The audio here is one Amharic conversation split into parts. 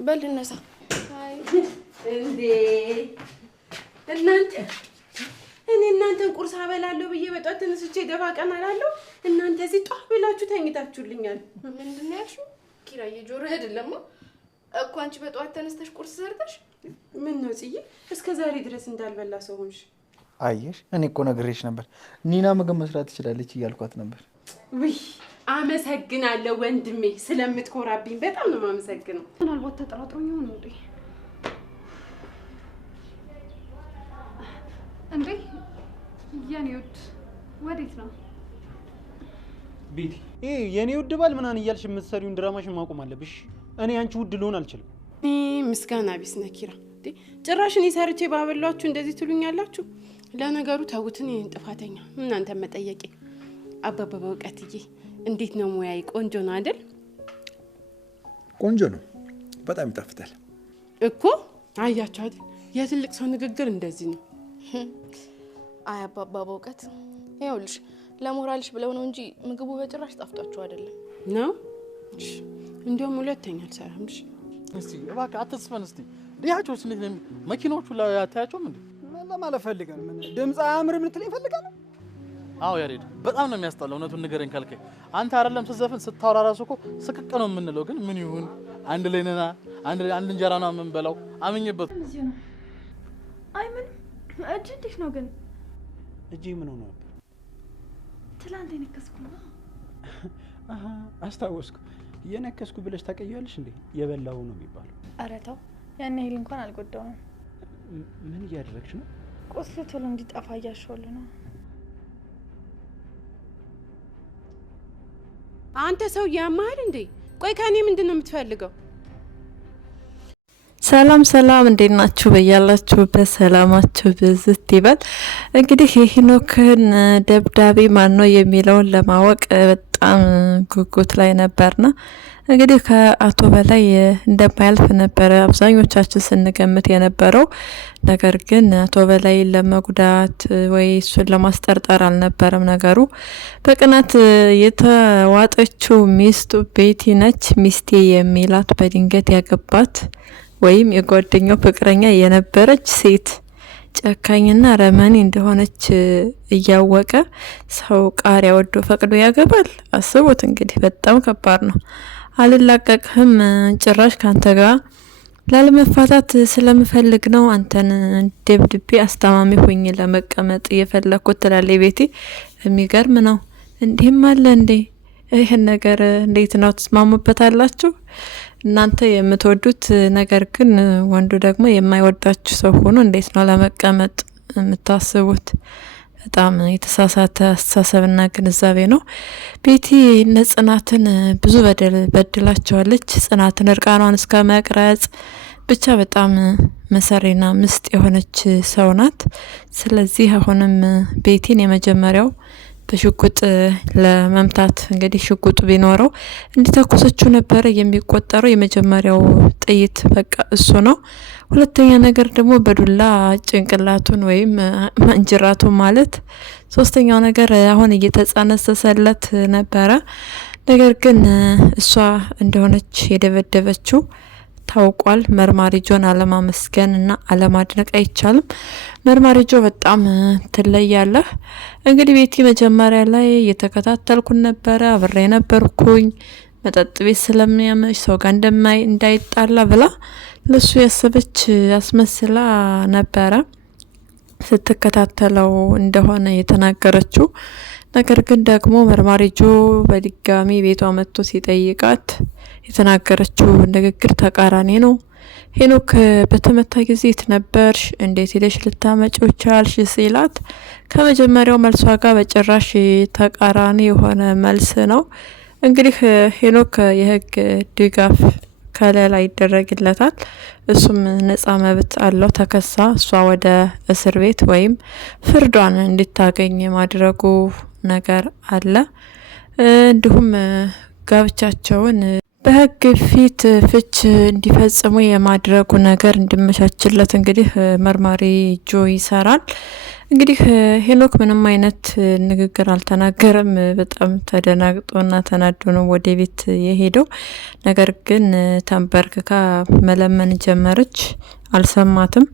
በል እነሳ። አይ እንዴ እናንተን ቁርስ አበላለሁ ብዬ በጧት ተነስቼ ደፋ ቀና አላለሁ። እናንተ እዚህ ጧፍ ብላችሁ ተኝታችሁልኛል። ምንድን ነው ያልሽው? ኪራዬ ጆሮህ አይደለም እኮ አንቺ በጧት ተነስተሽ ቁርስ ሰርተሽ ምን ነው ጽዬ እስከ ዛሬ ድረስ እንዳልበላ ሰው ሆንሽ? አየሽ እኔ እኮ ነግሬሽ ነበር ኒና ምግብ መስራት ትችላለች እያልኳት ነበር። ውይ አመሰግናለሁ ወንድሜ ስለምትኮራብኝ በጣም ነው የማመሰግነው። ምናልባት ተጠራጥሮኝ ይሆን እንዴ የኔ ውድ ወዴት ነው? ቤቲ ይሄ የኔ ውድ ባል ምናምን እያልሽ የምትሰሪውን ድራማሽን ማቆም አለብሽ። እኔ አንቺ ውድ ልሆን አልችልም። ምስጋና ቢስ ነህ ኪራ። ጭራሽ እኔ ሰርቼ ባበላችሁ እንደዚህ ትሉኛላችሁ? ለነገሩ ተውትን፣ ይሄን ጥፋተኛ እናንተ መጠየቄ። አበበ በእውቀትዬ እንዴት ነው ሙያዬ? ቆንጆ ነው አይደል? ቆንጆ ነው፣ በጣም ይጣፍጣል እኮ። አያችሁ አይደል? የትልቅ ሰው ንግግር እንደዚህ ነው። አይ አባባ በእውቀት ይኸውልሽ፣ ለሞራልሽ ብለው ነው እንጂ ምግቡ በጭራሽ ጣፍጧችሁ አይደለም ነው። እንደውም ሁለተኛ አልሰራምሽ። እስቲ እባክህ አትስፈን። እስቲ ዲያቾስ እንዴት ነው መኪኖቹ ላይ አታያቸውም እንዴ? ለማለት ፈልገን ምን ድምጽ አያምርም ልትለኝ ፈልጋለ? አዎ ያሬድ በጣም ነው የሚያስጠላው። እውነቱን ንገረኝ ካልከኝ አንተ አይደለም ስትዘፍን ስታወራ ራሱ እኮ ስቅቅ ነው የምንለው። ግን ምን ይሁን አንድ ላይ ነና አንድ እንጀራ ነው የምንበላው። አምኜበት አይ ምን እጅ እንዴት ነው ግን? እጄ ምን ሆነ ነበር? ትላንት የነከስኩ ነው። አስታወስኩ። የነከስኩ ብለሽ ታቀያለሽ እንዴ? የበላው ነው የሚባለው። ኧረ ተው፣ ያን ያህል እንኳን አልጎዳውም። ምን እያደረግሽ ነው? ቁስሉ ቶሎ እንዲጠፋ እያሸወል ነው። አንተ ሰው ያማል እንዴ? ቆይ ከኔ ምንድነው የምትፈልገው? ሰላም ሰላም፣ እንዴት ናችሁ? በያላችሁበት ሰላማችሁ ብዝት ይበል። እንግዲህ የሄኖክን ደብዳቤ ማን ነው የሚለውን ለማወቅ በጣም ጉጉት ላይ ነበርና እንግዲህ ከአቶ በላይ እንደማያልፍ ነበረ አብዛኞቻችን ስንገምት የነበረው። ነገር ግን አቶ በላይ ለመጉዳት ወይ እሱን ለማስጠርጠር አልነበረም ነገሩ። በቅናት የተዋጠችው ሚስቱ ቤቲ ነች። ሚስቴ የሚላት በድንገት ያገባት ወይም የጓደኛው ፍቅረኛ የነበረች ሴት ጨካኝና ረመኔ እንደሆነች እያወቀ ሰው ቃሪያ ወዶ ፈቅዶ ያገባል። አስቡት እንግዲህ በጣም ከባድ ነው። አልላቀቅህም ጭራሽ ካንተ ጋር ላለመፋታት ስለምፈልግ ነው አንተን ደብድቤ አስተማሚ ሆኜ ለመቀመጥ የፈለኩት ትላለች ቤቲ። የሚገርም ነው። እንዲህም አለ እንዴ? ይሄን ነገር እንዴት ነው ተስማሙበታላችሁ? እናንተ የምትወዱት ነገር ግን ወንዱ ደግሞ የማይወዳችሁ ሰው ሆኖ እንዴት ነው ለመቀመጥ የምታስቡት? በጣም የተሳሳተ አስተሳሰብና ግንዛቤ ነው። ቤቲ ጽናትን ብዙ በድላቸዋለች። ጽናትን እርቃኗን እስከ መቅረጽ ብቻ በጣም መሰሪና ምስጥ የሆነች ሰው ናት። ስለዚህ አሁንም ቤቲን የመጀመሪያው በሽጉጥ ለመምታት እንግዲህ ሽጉጡ ቢኖረው እንዲተኩሰችው ነበረ የሚቆጠረው። የመጀመሪያው ጥይት በቃ እሱ ነው። ሁለተኛ ነገር ደግሞ በዱላ ጭንቅላቱን ወይም ማንጅራቱን ማለት። ሶስተኛው ነገር አሁን እየተጻነሰሰለት ነበረ። ነገር ግን እሷ እንደሆነች የደበደበችው ታውቋል። መርማሪ ጆን አለማመስገን እና አለማድነቅ አይቻልም። መርማሪ ጆ በጣም ትለያለህ። እንግዲህ ቤቲ መጀመሪያ ላይ እየተከታተልኩን ነበረ፣ አብሬ ነበርኩኝ። መጠጥ ቤት ስለሚያመሽ ሰው ጋር እንዳይጣላ ብላ ለሱ ያሰበች አስመስላ ነበረ ስትከታተለው እንደሆነ የተናገረችው። ነገር ግን ደግሞ መርማሪ ጆ በድጋሚ ቤቷ መጥቶ ሲጠይቃት የተናገረችው ንግግር ተቃራኒ ነው። ሄኖክ በተመታ ጊዜ የት ነበርሽ? እንዴት ሄደሽ ልታመጪው ቻልሽ? ሲላት ከመጀመሪያው መልሷ ጋር በጭራሽ ተቃራኒ የሆነ መልስ ነው። እንግዲህ ሄኖክ የህግ ድጋፍ ከለላ ይደረግለታል። እሱም ነጻ መብት አለው። ተከሳ እሷ ወደ እስር ቤት ወይም ፍርዷን እንድታገኝ ማድረጉ ነገር አለ። እንዲሁም ጋብቻቸውን በህግ ፊት ፍች እንዲፈጽሙ የማድረጉ ነገር እንዲመቻችለት እንግዲህ መርማሪ ጆ ይሰራል። እንግዲህ ሄኖክ ምንም አይነት ንግግር አልተናገረም። በጣም ተደናግጦና ተናዶ ነው ወደ ቤት የሄደው። ነገር ግን ተንበርክካ መለመን ጀመረች። አልሰማትም።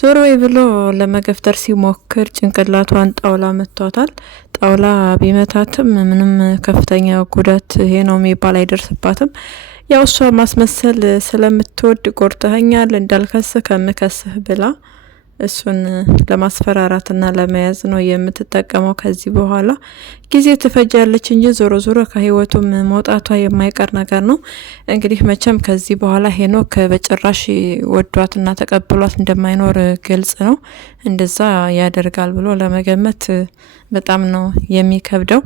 ዞር ወይ ብሎ ለመገፍተር ሲሞክር ጭንቅላቷን ጣውላ መቷታል። ጣውላ ቢመታትም ምንም ከፍተኛ ጉዳት ይሄ ነው የሚባል አይደርስባትም። ያው እሷ ማስመሰል ስለምትወድ ቆርጠኸኛል እንዳልከስህ ከምከስህ ብላ እሱን ለማስፈራራትና ለመያዝ ነው የምትጠቀመው። ከዚህ በኋላ ጊዜ ትፈጃለች እንጂ ዞሮ ዞሮ ከህይወቱም መውጣቷ የማይቀር ነገር ነው። እንግዲህ መቼም ከዚህ በኋላ ሄኖክ በጭራሽ ወዷትና ተቀብሏት እንደማይኖር ግልጽ ነው። እንደዛ ያደርጋል ብሎ ለመገመት በጣም ነው የሚከብደው።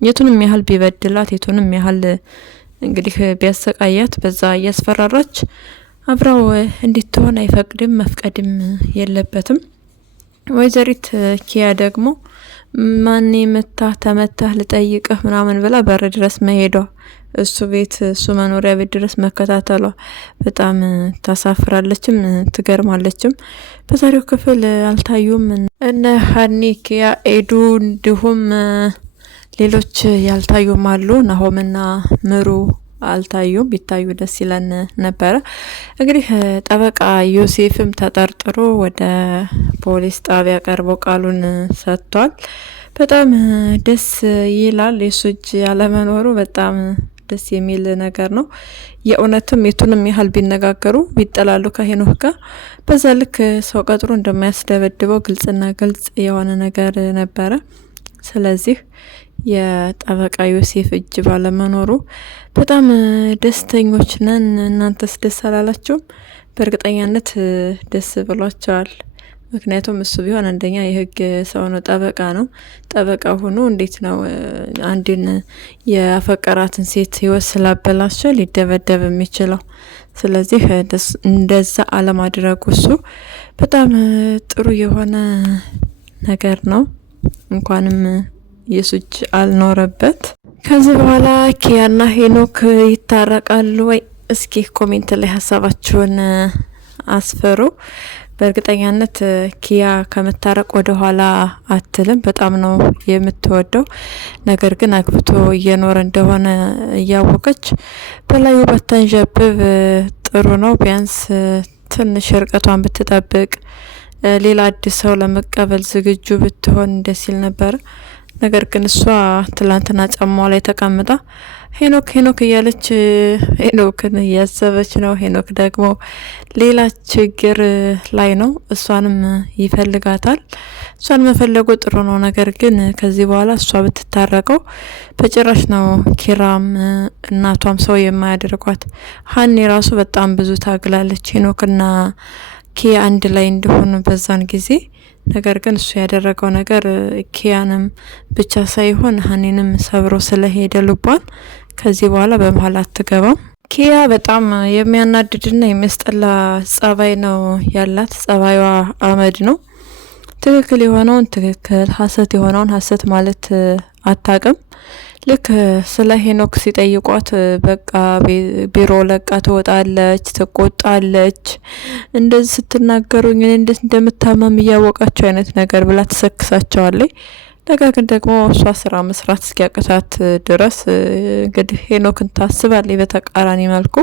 የቱንም ያህል ቢበድላት፣ የቱንም ያህል እንግዲህ ቢያሰቃያት፣ በዛ እያስፈራራች አብራው እንድትሆን አይፈቅድም፣ መፍቀድም የለበትም። ወይዘሪት ኪያ ደግሞ ማን ተመታህ ልጠይቅህ ምናምን ብላ በር ድረስ መሄዷ፣ እሱ ቤት እሱ መኖሪያ ቤት ድረስ መከታተሏ በጣም ታሳፍራለችም ትገርማለችም። በዛሬው ክፍል አልታዩም እነ ሀኒ፣ ኪያ፣ ኤዱ እንዲሁም ሌሎች ያልታዩም አሉ። ናሆምና ምሩ አልታዩም። ቢታዩ ደስ ይለን ነበረ። እንግዲህ ጠበቃ ዮሴፍም ተጠርጥሮ ወደ ፖሊስ ጣቢያ ቀርቦ ቃሉን ሰጥቷል። በጣም ደስ ይላል። የሱ እጅ ያለመኖሩ በጣም ደስ የሚል ነገር ነው። የእውነትም የቱንም ያህል ቢነጋገሩ ቢጠላሉ ከሄኖክ ጋር በዛ ልክ ሰው ቀጥሮ እንደማያስደበድበው ግልጽና ግልጽ የሆነ ነገር ነበረ። ስለዚህ የጠበቃ ዮሴፍ እጅ ባለመኖሩ በጣም ደስተኞች ነን። እናንተስ ደስ አላላችሁም? በእርግጠኛነት ደስ ብሏቸዋል። ምክንያቱም እሱ ቢሆን አንደኛ የህግ ሰው ነው፣ ጠበቃ ነው። ጠበቃ ሆኖ እንዴት ነው አንድን የአፈቀራትን ሴት ህይወት ስላበላሸ ሊደበደብ የሚችለው? ስለዚህ እንደዛ አለማድረጉ እሱ በጣም ጥሩ የሆነ ነገር ነው። እንኳንም የሱጅ አልኖረበት። ከዚህ በኋላ ኪያና ሄኖክ ይታረቃሉ ወይ? እስኪ ኮሜንት ላይ ሀሳባችሁን አስፈሩ። በእርግጠኛነት ኪያ ከመታረቅ ወደ ኋላ አትልም። በጣም ነው የምትወደው። ነገር ግን አግብቶ እየኖረ እንደሆነ እያወቀች በላዩ በተንጀብብ ጥሩ ነው። ቢያንስ ትንሽ ርቀቷን ብትጠብቅ፣ ሌላ አዲስ ሰው ለመቀበል ዝግጁ ብትሆን ደስ ይል ነበር። ነገር ግን እሷ ትላንትና ጫማዋ ላይ ተቀምጣ ሄኖክ እያለች ሄኖክን እያሰበች ነው። ሄኖክ ደግሞ ሌላ ችግር ላይ ነው። እሷንም ይፈልጋታል። እሷን መፈለጉ ጥሩ ነው። ነገር ግን ከዚህ በኋላ እሷ ብትታረቀው በጭራሽ ነው ኪራም እናቷም ሰው የማያደርጓት። ሀኒ ራሱ በጣም ብዙ ታግላለች ሄኖክና ኪያ አንድ ላይ እንደሆኑ በዛን ጊዜ። ነገር ግን እሱ ያደረገው ነገር ኪያንም ብቻ ሳይሆን ሀኒንም ሰብሮ ስለሄደ ልቧን ከዚህ በኋላ በመሀል አትገባም። ኪያ በጣም የሚያናድድና የሚያስጠላ ጸባይ ነው ያላት። ጸባይዋ አመድ ነው። ትክክል የሆነውን ትክክል፣ ሀሰት የሆነውን ሀሰት ማለት አታቅም። ልክ ስለ ሄኖክ ሲጠይቋት በቃ ቢሮ ለቃ ትወጣለች፣ ትቆጣለች። እንደዚህ ስትናገሩኝ እኔ እንዴት እንደምታመም እያወቃቸው አይነት ነገር ብላ ትሰክሳቸዋለች። ነገር ግን ደግሞ እሷ ስራ መስራት እስኪያቅታት ድረስ እንግዲህ ሄኖክን ታስባለች በተቃራኒ መልኩ።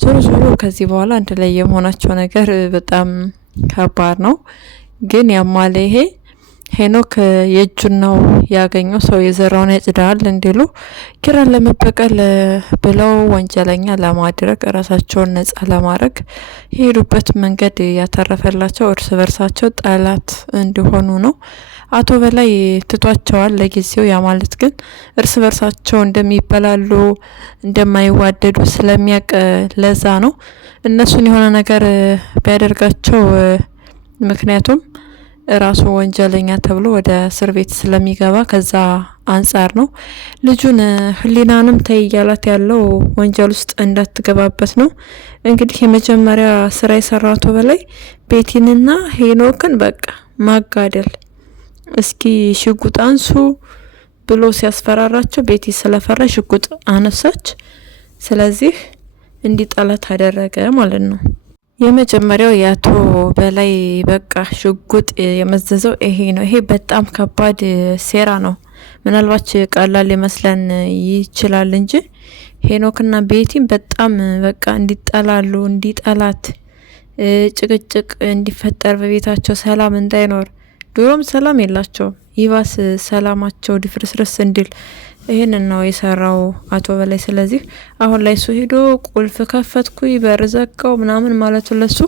ዞሮ ዞሮ ከዚህ በኋላ አንድ ላይ የመሆናቸው ነገር በጣም ከባድ ነው። ግን ያማለ ይሄ ሄኖክ የእጁን ነው ያገኘው። ሰው የዘራውን ያጭዳል እንዲሉ ኪራን ለመበቀል ብለው ወንጀለኛ ለማድረግ ራሳቸውን ነጻ ለማድረግ የሄዱበት መንገድ ያተረፈላቸው እርስ በርሳቸው ጠላት እንዲሆኑ ነው። አቶ በላይ ትቷቸዋል ለጊዜው። ያ ማለት ግን እርስ በርሳቸው እንደሚበላሉ እንደማይዋደዱ ስለሚያቅ ለዛ ነው እነሱን የሆነ ነገር ቢያደርጋቸው፣ ምክንያቱም ራሱ ወንጀለኛ ተብሎ ወደ እስር ቤት ስለሚገባ ከዛ አንጻር ነው። ልጁን ህሊናንም ተይ እያላት ያለው ወንጀል ውስጥ እንዳትገባበት ነው። እንግዲህ የመጀመሪያ ስራ የሰራው አቶ በላይ ቤቲንና ሄኖክን በቃ ማጋደል፣ እስኪ ሽጉጥ አንሱ ብሎ ሲያስፈራራቸው ቤቲ ስለፈራ ሽጉጥ አነሳች። ስለዚህ እንዲጠላት አደረገ ማለት ነው። የመጀመሪያው የአቶ በላይ በቃ ሽጉጥ የመዘዘው ይሄ ነው። ይሄ በጣም ከባድ ሴራ ነው። ምናልባት ቀላል ሊመስለን ይችላል እንጂ ሄኖክና ቤቲም በጣም በቃ እንዲጠላሉ፣ እንዲጠላት፣ ጭቅጭቅ እንዲፈጠር በቤታቸው ሰላም እንዳይኖር፣ ድሮም ሰላም የላቸውም ይባስ ሰላማቸው ድፍርስርስ እንዲል ይሄንን ነው የሰራው አቶ በላይ። ስለዚህ አሁን ላይ እሱ ሄዶ ቁልፍ ከፈትኩኝ በር ዘጋው ምናምን ማለቱ ለሱ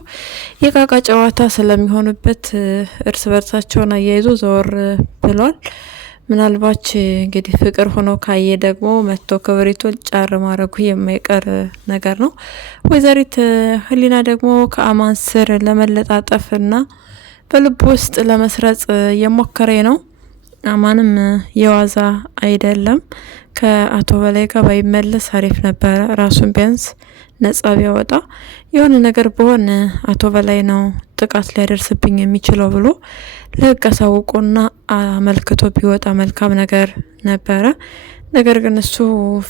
የቃቃ ጨዋታ ስለሚሆንበት እርስ በርሳቸውን አያይዞ ዘወር ብሏል። ምናልባት እንግዲህ ፍቅር ሆኖ ካየ ደግሞ መጥቶ ክብሪቱን ጫር ማድረጉ የማይቀር ነገር ነው። ወይዘሪት ህሊና ደግሞ ከአማን ስር ለመለጣጠፍና በልብ ውስጥ ለመስረጽ የሞከረ ነው። አማንም የዋዛ አይደለም። ከአቶ በላይ ጋር ባይመለስ አሪፍ ነበረ። ራሱን ቢያንስ ነጻ ቢያወጣ የሆነ ነገር በሆነ አቶ በላይ ነው ጥቃት ሊያደርስብኝ የሚችለው ብሎ ለህግ አሳውቆና አመልክቶ ቢወጣ መልካም ነገር ነበረ። ነገር ግን እሱ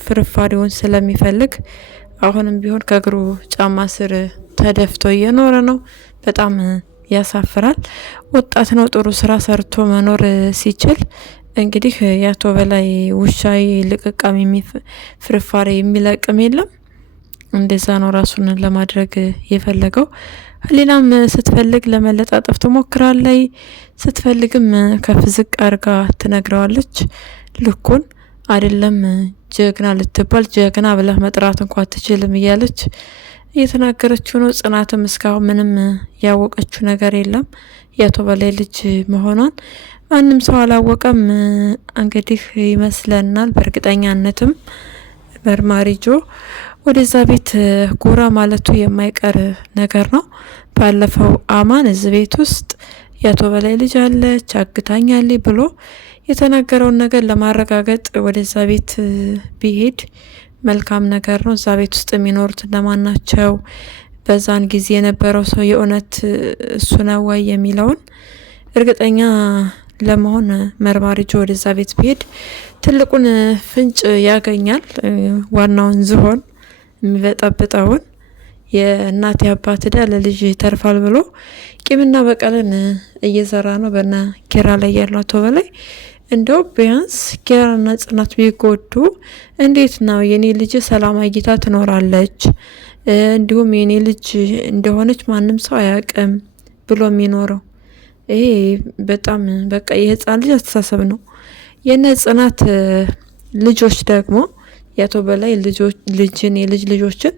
ፍርፋሪውን ስለሚፈልግ አሁንም ቢሆን ከእግሩ ጫማ ስር ተደፍቶ እየኖረ ነው። በጣም ያሳፍራል። ወጣት ነው፣ ጥሩ ስራ ሰርቶ መኖር ሲችል እንግዲህ የአቶ በላይ ውሻይ ልቅቃም ፍርፋሪ የሚለቅም የለም። እንደዛ ነው ራሱን ለማድረግ የፈለገው። ህሊናም ስትፈልግ ለመለጣጠፍ ትሞክራለች፣ ስትፈልግም ከፍ ዝቅ አርጋ ትነግረዋለች። ልኩን አይደለም ጀግና ልትባል ጀግና ብለህ መጥራት እንኳን አትችልም እያለች እየተናገረችው ነው። ጽናትም እስካሁን ምንም ያወቀችው ነገር የለም የአቶ በላይ ልጅ መሆኗን ማንም ሰው አላወቀም። እንግዲህ ይመስለናል በእርግጠኛነትም መርማሪ ጆ ወደዛ ቤት ጎራ ማለቱ የማይቀር ነገር ነው። ባለፈው አማን እዚህ ቤት ውስጥ የአቶ በላይ ልጅ አለች አግታኛለች ብሎ የተናገረውን ነገር ለማረጋገጥ ወደዛ ቤት ቢሄድ መልካም ነገር ነው። እዛ ቤት ውስጥ የሚኖሩት እነማን ናቸው፣ በዛን ጊዜ የነበረው ሰው የእውነት እሱ ነው ወይ የሚለውን እርግጠኛ ለመሆን መርማሪ ጆ ወደዛ ቤት ቢሄድ ትልቁን ፍንጭ ያገኛል። ዋናውን ዝሆን የሚበጠብጠውን የእናት አባት ዕዳ ለልጅ ተርፋል ብሎ ቂምና በቀልን እየዘራ ነው በና ኪራ ላይ ያለው አቶ በላይ። እንደው ቢያንስ ኪራና ጽናት ቢጎዱ እንዴት ነው የኔ ልጅ ሰላም አግኝታ ትኖራለች፣ እንዲሁም የኔ ልጅ እንደሆነች ማንም ሰው አያውቅም ብሎ የሚኖረው? ይሄ በጣም በቃ የህፃን ልጅ አስተሳሰብ ነው። የነ ጽናት ልጆች ደግሞ የአቶ በላይ ልጅን የልጅ ልጆችን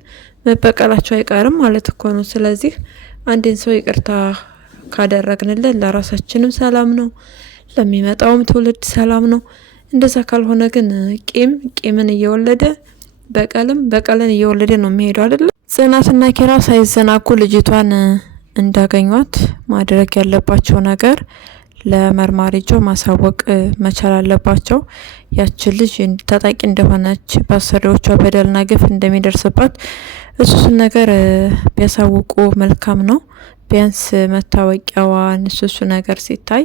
መበቀላቸው አይቀርም ማለት እኮ ነው። ስለዚህ አንድን ሰው ይቅርታ ካደረግንልን ለራሳችንም ሰላም ነው፣ ለሚመጣውም ትውልድ ሰላም ነው። እንደዛ ካልሆነ ግን ቂምን እየወለደ በቀልን እየወለደ ነው የሚሄደው አይደለም። ጽናትና ኪራ ሳይዘናጉ ልጅቷን እንዳገኟት ማድረግ ያለባቸው ነገር ለመርማሪ ጆ ማሳወቅ መቻል አለባቸው። ያችን ልጅ ታጣቂ እንደሆነች በአሰሪዎቿ በደልና ግፍ እንደሚደርስባት እሱን ነገር ቢያሳውቁ መልካም ነው። ቢያንስ መታወቂያዋን እሱ ነገር ሲታይ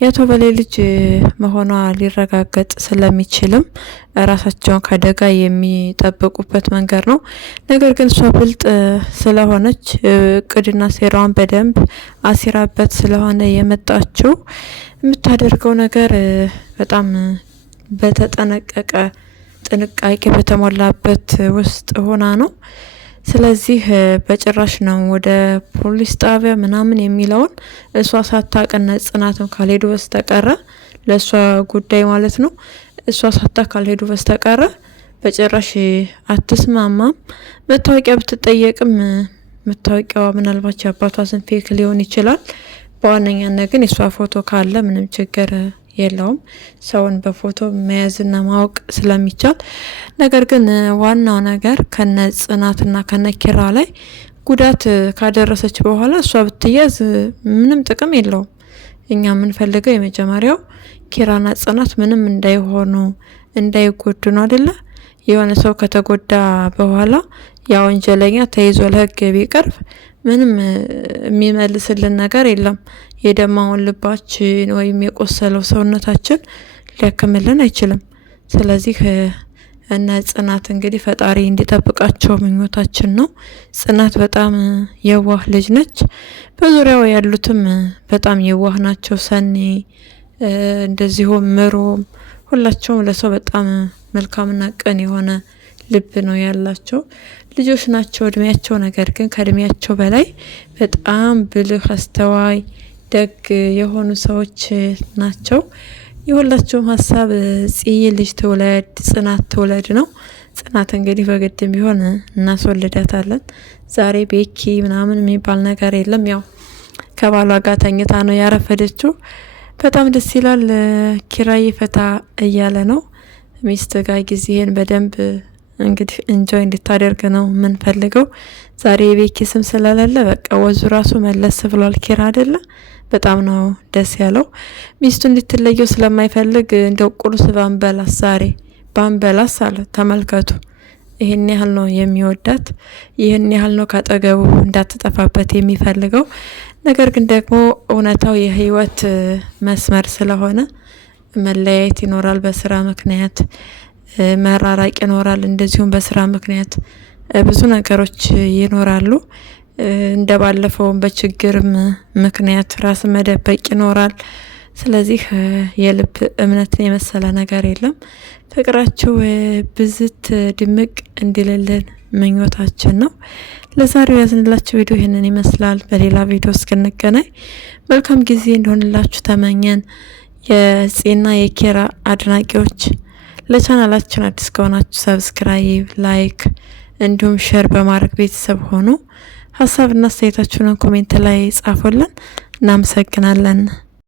የአቶ በላይ ልጅ መሆኗ ሊረጋገጥ ስለሚችልም ራሳቸውን ከአደጋ የሚጠብቁበት መንገድ ነው። ነገር ግን እሷ ብልጥ ስለሆነች እቅድና ሴራዋን በደንብ አሲራበት ስለሆነ የመጣችው የምታደርገው ነገር በጣም በተጠነቀቀ ጥንቃቄ በተሞላበት ውስጥ ሆና ነው። ስለዚህ በጭራሽ ነው ወደ ፖሊስ ጣቢያ ምናምን የሚለውን እሷ ሳታቀነ ጽናትም ካልሄዱ በስተቀረ ለእሷ ጉዳይ ማለት ነው። እሷ ሳታ ካልሄዱ በስተቀረ በጭራሽ አትስማማም። መታወቂያ ብትጠየቅም መታወቂያዋ ምናልባት የአባቷ ስም ፌክ ሊሆን ይችላል። በዋነኛነት ግን የእሷ ፎቶ ካለ ምንም ችግር የለውም፣ ሰውን በፎቶ መያዝና ማወቅ ስለሚቻል። ነገር ግን ዋናው ነገር ከነ ጽናትና ከነ ኪራ ላይ ጉዳት ካደረሰች በኋላ እሷ ብትያዝ ምንም ጥቅም የለውም። እኛ የምንፈልገው የመጀመሪያው ኪራና ጽናት ምንም እንዳይሆኑ እንዳይጎዱ ነው አይደለ? የሆነ ሰው ከተጎዳ በኋላ ያ ወንጀለኛ ተይዞ ለህግ ቢቀርብ ምንም የሚመልስልን ነገር የለም። የደማውን ልባችን ወይም የቆሰለው ሰውነታችን ሊያክምልን አይችልም። ስለዚህ እና ጽናት እንግዲህ ፈጣሪ እንዲጠብቃቸው ምኞታችን ነው። ጽናት በጣም የዋህ ልጅ ነች። በዙሪያው ያሉትም በጣም የዋህ ናቸው። ሰኔ እንደዚሁም ምሮም ሁላቸውም ለሰው በጣም መልካምና ቅን የሆነ ልብ ነው ያላቸው ልጆች ናቸው እድሜያቸው። ነገር ግን ከእድሜያቸው በላይ በጣም ብልህ፣ አስተዋይ፣ ደግ የሆኑ ሰዎች ናቸው። የሁላቸውም ሀሳብ ጽዬ ልጅ ትውለድ፣ ጽናት ትውለድ ነው። ጽናት እንግዲህ በግድም ቢሆን እናስወልዳታለን። ዛሬ ቤኪ ምናምን የሚባል ነገር የለም። ያው ከባሏ ጋር ተኝታ ነው ያረፈደችው። በጣም ደስ ይላል። ኪራይ ፈታ እያለ ነው። ሚስት ጋር ጊዜህን በደንብ እንግዲህ እንጆይ እንድታደርግ ነው ምን ፈልገው። ዛሬ የቤኪ ስም ስለሌለ በቃ ወዙ ራሱ መለስ ብሏል። ኪራ አይደለ በጣም ነው ደስ ያለው። ሚስቱ እንድትለየው ስለማይፈልግ እንደው ቁርስ ባንበላስ ዛሬ ባንበላስ አለ። ተመልከቱ፣ ይህን ያህል ነው የሚወዳት፣ ይህን ያህል ነው ካጠገቡ እንዳትጠፋበት የሚፈልገው። ነገር ግን ደግሞ እውነታው የህይወት መስመር ስለሆነ መለያየት ይኖራል። በስራ ምክንያት መራራቅ ይኖራል። እንደዚሁም በስራ ምክንያት ብዙ ነገሮች ይኖራሉ። እንደ ባለፈውም በችግርም ምክንያት ራስ መደበቅ ይኖራል። ስለዚህ የልብ እምነትን የመሰለ ነገር የለም። ፍቅራቸው ብዝት ድምቅ እንዲልልን ምኞታችን ነው። ለዛሬው ያዝንላችሁ ቪዲዮ ይህንን ይመስላል። በሌላ ቪዲዮ እስክንገናኝ መልካም ጊዜ እንደሆንላችሁ ተመኘን። የጽና የኪራ አድናቂዎች ለቻናላችን አዲስ ከሆናችሁ ሰብስክራይብ፣ ላይክ እንዲሁም ሼር በማድረግ ቤተሰብ ሆኑ። ሀሳብና አስተያየታችሁን ኮሜንት ላይ ጻፉልን። እናመሰግናለን።